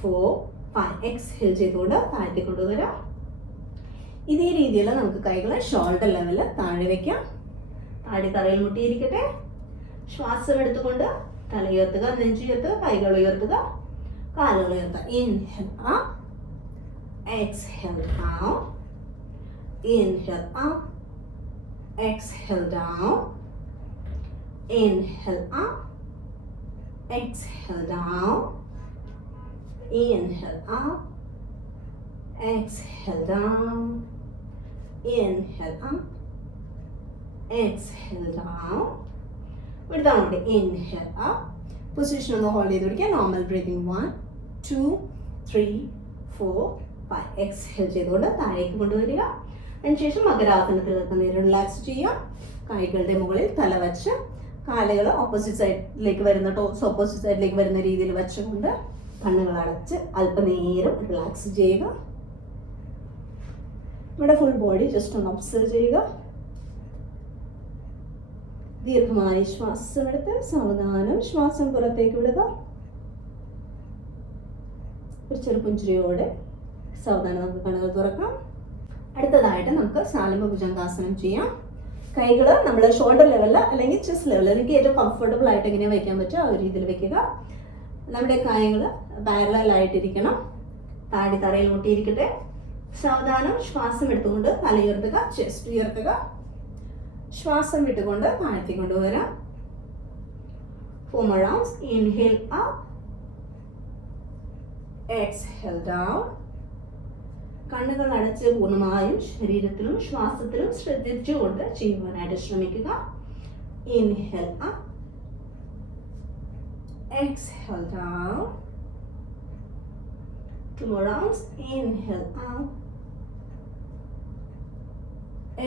4 5. എക്സ്ഹേൽ ചെയ്തുകൊണ്ട് താഴ്ത്തി കൊണ്ടുവരാം. ഇതേ രീതിയിൽ നമുക്ക് കൈകളെ ഷോൾഡർ ലെവലിൽ താഴെ വയ്ക്കാം. താടി തറയിൽ മുട്ടിയിരിക്കട്ടെ. ശ്വാസം എടുത്തുകൊണ്ട് തല ഉയർത്തുക, നെഞ്ചുയർത്തുക, കൈകൾ ഉയർത്തുക, കാലുകൾ ഉയർത്തുക. Inhale up, exhale down. Inhale up, exhale down. Inhale up, exhale down. Inhale up, exhale down. Inhale up, exhale down. Down. Inhale up. Position on the hold ചെയ്ത് പിടിക്കുക. Normal breathing. 1 2 3 4 5. Exhale ചെയ്തുകൊണ്ട് താഴേക്ക് കൊണ്ടുവരിക. അതിനുശേഷം മകരാസനത്തിൽ നിന്ന് റിലാക്സ് ചെയ്യുക. കൈകളുടെ മുകളിൽ തല വെച്ച് കാലുകൾ ഓപ്പോസിറ്റ് സൈഡിലേക്ക് വരുന്ന, ടോസ് ഓപ്പോസിറ്റ് സൈഡിലേക്ക് വരുന്ന രീതിയിൽ വെച്ചുകൊണ്ട് കണ്ണുകൾ അടച്ച് അല്പനേരം റിലാക്സ് ചെയ്യുക. നമ്മുടെ ഫുൾ ബോഡി ജസ്റ്റ് ഒന്ന് ഒബ്സർവ് ചെയ്യുക. ദീർഘമായ ശ്വാസം എടുത്ത് സാവധാനം ശ്വാസം പുറത്തേക്ക് വിടുക. ഒരു ചെറുപുഞ്ചിരിയോടെ സാവധാനം നമുക്ക് കണ്ണുകൾ തുറക്കാം. അടുത്തതായിട്ട് നമുക്ക് സാലംബ ഭുജംഗാസനം ചെയ്യാം. കൈകൾ നമ്മൾ ഷോൾഡർ ലെവലിൽ അല്ലെങ്കിൽ ചെസ്റ്റ് ലെവലിൽ എനിക്ക് ഏറ്റവും കംഫർട്ടബിൾ ആയിട്ട് എങ്ങനെയാണ് വയ്ക്കാൻ പറ്റുക ആ ഒരു രീതിയിൽ വെക്കുക. നമ്മുടെ കൈകൾ പാരലായിട്ടിരിക്കണം. താടി തറയിൽ മുട്ടിയിരിക്കട്ടെ. സാവധാനം ശ്വാസം എടുത്തുകൊണ്ട് തല ഉയർത്തുക, ചെസ്റ്റ് ഉയർത്തുക. ശ്വാസം വിട്ടുകൊണ്ട് താഴ്ത്തി കൊണ്ടുവരാം. 4 more rounds. Inhale up, exhale down. കണ്ണുകൾ അടച്ച് പൂർണ്ണമായും ശരീരത്തിലും ശ്വാസത്തിലും ശ്രദ്ധിച്ചുകൊണ്ട് ചെയ്യുവാനായിട്ട് ശ്രമിക്കുക. Inhale up, exhale down. 2 more rounds. Inhale up,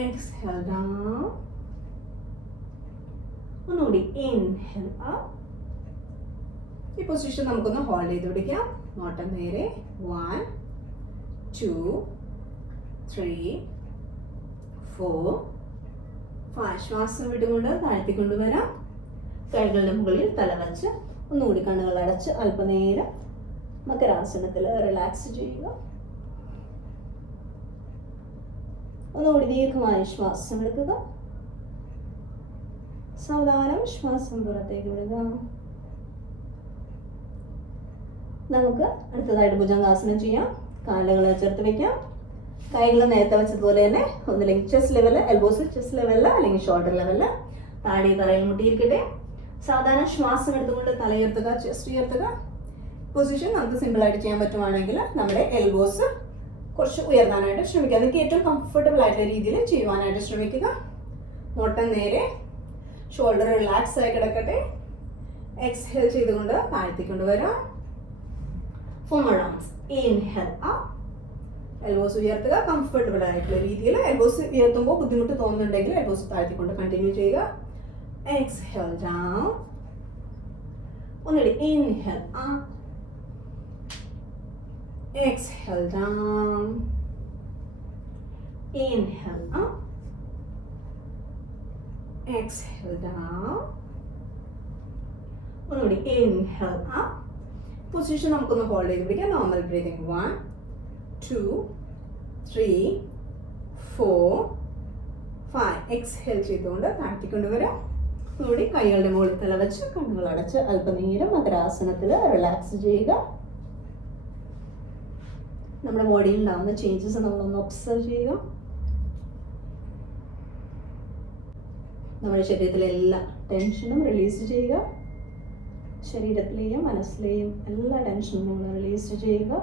exhale down. ഒന്നുകൂടി ഇൻഹേൽ അപ്പ്. ഈ പൊസിഷൻ നമുക്കൊന്ന് ഹോൾഡ് ചെയ്ത് പിടിക്കാം. നോട്ടം നേരെ. 1 2 3 4 5. ശ്വാസം വിട്ടുകൊണ്ട് താഴ്ത്തിക്കൊണ്ടുവരാം. കൈകളുടെ മുകളിൽ തലവച്ച് ഒന്നുകൂടി കണ്ണുകൾ അടച്ച് അല്പനേരം മകരാസനത്തിൽ റിലാക്സ് ചെയ്യുക. ഒന്നുകൂടി ദീർഘമായ ശ്വാസം എടുക്കുക. സാവധാനം ശ്വാസം പുറത്തേക്ക് വിടുക. നമുക്ക് അടുത്തതായിട്ട് ഭുജംഗാസനം ചെയ്യാം. കാലുകളെ ചേർത്ത് വെക്കാം. കൈകൾ നേരത്തെ വെച്ചതുപോലെ തന്നെ ഒന്നില്ലെങ്കിൽ ചെസ്റ്റ് ലെവല്, എൽബോസ് ചെസ്റ്റ് ലെവലില് അല്ലെങ്കിൽ ഷോൾഡർ ലെവലില് താടി തറയിൽ മുട്ടിയിരിക്കട്ടെ. സാധാരണ ശ്വാസം എടുത്തുകൊണ്ട് തലയുയർത്തുക, ചെസ്റ്റ് ഉയർത്തുക. പൊസിഷൻ നമുക്ക് സിമ്പിൾ ആയിട്ട് ചെയ്യാൻ പറ്റുവാണെങ്കിൽ നമ്മുടെ എൽബോസ് കുറച്ച് ഉയർത്താനായിട്ട് ശ്രമിക്കുക. നിങ്ങൾക്ക് ഏറ്റവും കംഫർട്ടബിൾ ആയിട്ടുള്ള രീതിയിൽ ചെയ്യുവാനായിട്ട് ശ്രമിക്കുക. നോട്ടം നേരെ. ഷോൾഡർ റിലാക്സ് ആയി കിടക്കട്ടെ. എക്സ്ഹേൽ ചെയ്തുകൊണ്ട് താഴ്ത്തിക്കൊണ്ട് വരാം. 4 more rounds. Inhale up. Elbows ഉയർത്തുക. കംഫർട്ടബിൾ ആയിട്ടുള്ള രീതിയിൽ. എൽബോസ് ഉയർത്തുമ്പോൾ ബുദ്ധിമുട്ട് തോന്നുന്നുണ്ടെങ്കിൽ എൽബോസ് താഴ്ത്തിക്കൊണ്ട് കണ്ടിന്യൂ ചെയ്യുക. Exhale down. ഒന്നുകൂടി inhale up, exhale down, inhale up, exhale down. ഒന്നുകൂടി inhale up. പൊസിഷൻ നമുക്കൊന്ന് ഹോൾഡ് ചെയ്ത് പിടിക്കാം. Normal breathing. 1 2 3 4 5. എക്സ്ഹേൽ ചെയ്തുകൊണ്ട് താഴ്ത്തിക്കൊണ്ടുവരാം. കൂടി കൈകളുടെ മുകളിൽ തല വെച്ച് കണ്ണുകൾ അടച്ച് അല്പനേരം മകരാസനത്തിൽ റിലാക്സ് ചെയ്യുക. നമ്മുടെ ബോഡിയിൽ ഉണ്ടാകുന്ന ചേഞ്ചസ് നമ്മളൊന്ന് ഒബ്സർവ് ചെയ്യുക. നമ്മുടെ ശരീരത്തിലെ എല്ലാ ടെൻഷനും റിലീസ് ചെയ്യുക. ശരീരത്തിലെയും മനസ്സിലെയും എല്ലാ ടെൻഷനും നമ്മൾ റിലീസ് ചെയ്യുക.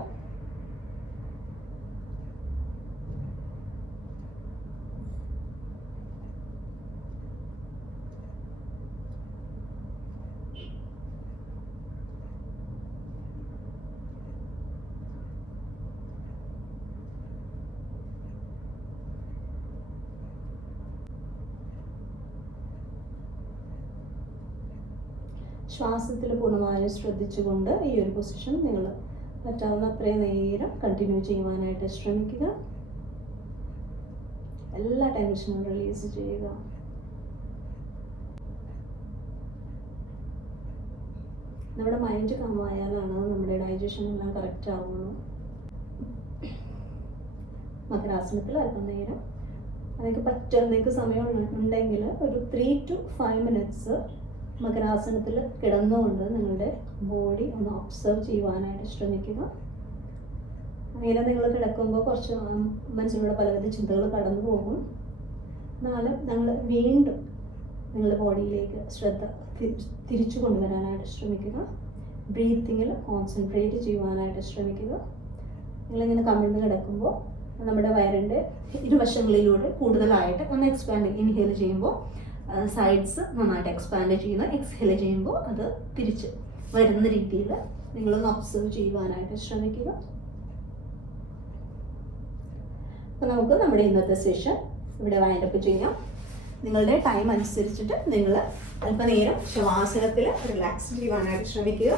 ശ്വാസത്തിൽ പൂർണ്ണമായും ശ്രദ്ധിച്ചുകൊണ്ട് ഈ ഒരു പൊസിഷൻ നിങ്ങൾ പറ്റാവുന്ന അത്രയും നേരം കണ്ടിന്യൂ ചെയ്യുവാനായിട്ട് ശ്രമിക്കുക. എല്ലാ ടെൻഷനും റിലീസ് ചെയ്യുക. നമ്മുടെ മൈൻഡ് കാമായാലാണ് നമ്മുടെ ഡൈജഷൻ എല്ലാം കറക്റ്റ് ആവുള്ളൂ. മകരാസനത്തിൽ അല്പം നേരം നിങ്ങൾക്ക് സമയം ഉണ്ടെങ്കിൽ ഒരു 3 to 5 minutes മകരാസനത്തിൽ കിടന്നുകൊണ്ട് നിങ്ങളുടെ ബോഡി ഒന്ന് ഒബ്സർവ് ചെയ്യുവാനായിട്ട് ശ്രമിക്കുക. അങ്ങനെ നിങ്ങൾ കിടക്കുമ്പോൾ കുറച്ച് മനസ്സിലൂടെ പലവിധ ചിന്തകൾ കടന്നു പോകും. എന്നാലും നിങ്ങൾ വീണ്ടും നിങ്ങളുടെ ബോഡിയിലേക്ക് ശ്രദ്ധ തിരിച്ചു കൊണ്ടുവരാനായിട്ട് ശ്രമിക്കുക. ബ്രീത്തിങ്ങിൽ കോൺസെൻട്രേറ്റ് ചെയ്യുവാനായിട്ട് ശ്രമിക്കുക. നിങ്ങളിങ്ങനെ കമിഴ്ന്ന് കിടക്കുമ്പോൾ നമ്മുടെ വയറിൻ്റെ ഇരുവശങ്ങളിലൂടെ കൂടുതലായിട്ട് ഒന്ന് എക്സ്പാൻഡ് ഇൻഹേൽ ചെയ്യുമ്പോൾ സൈഡ്സ് നന്നായിട്ട് എക്സ്പാൻഡ് ചെയ്യുന്ന, എക്സ്ഹേൽ ചെയ്യുമ്പോൾ അത് തിരിച്ച് വരുന്ന രീതിയിൽ നിങ്ങളൊന്ന് ഒബ്സർവ് ചെയ്യുവാനായിട്ട് ശ്രമിക്കുക. അപ്പോൾ നമുക്ക് നമ്മുടെ ഇന്നത്തെ സെഷൻ ഇവിടെ വൈൻഡപ്പ് ചെയ്യാം. നിങ്ങളുടെ ടൈം അനുസരിച്ചിട്ട് നിങ്ങൾ അല്പനേരം ശവാസനത്തിൽ റിലാക്സ് ചെയ്യുവാനായിട്ട് ശ്രമിക്കുക.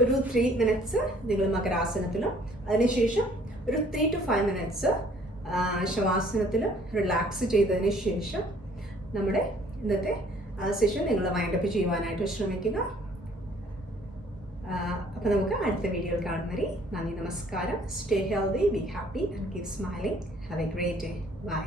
ഒരു 3 minutes നിങ്ങൾ മകരാസനത്തിലും അതിനുശേഷം ഒരു 3 to 5 minutes ശവാസനത്തിൽ റിലാക്സ് ചെയ്തതിന് ശേഷം നമ്മുടെ ഇന്നത്തെ സെഷൻ നിങ്ങൾ വൈൻഡപ്പ് ചെയ്യുവാനായിട്ട് ശ്രമിക്കുക. അപ്പോൾ നമുക്ക് അടുത്ത വീഡിയോയിൽ കാണും വരെ നന്ദി, നമസ്കാരം. Stay healthy, be happy and keep smiling. Have a great day. By.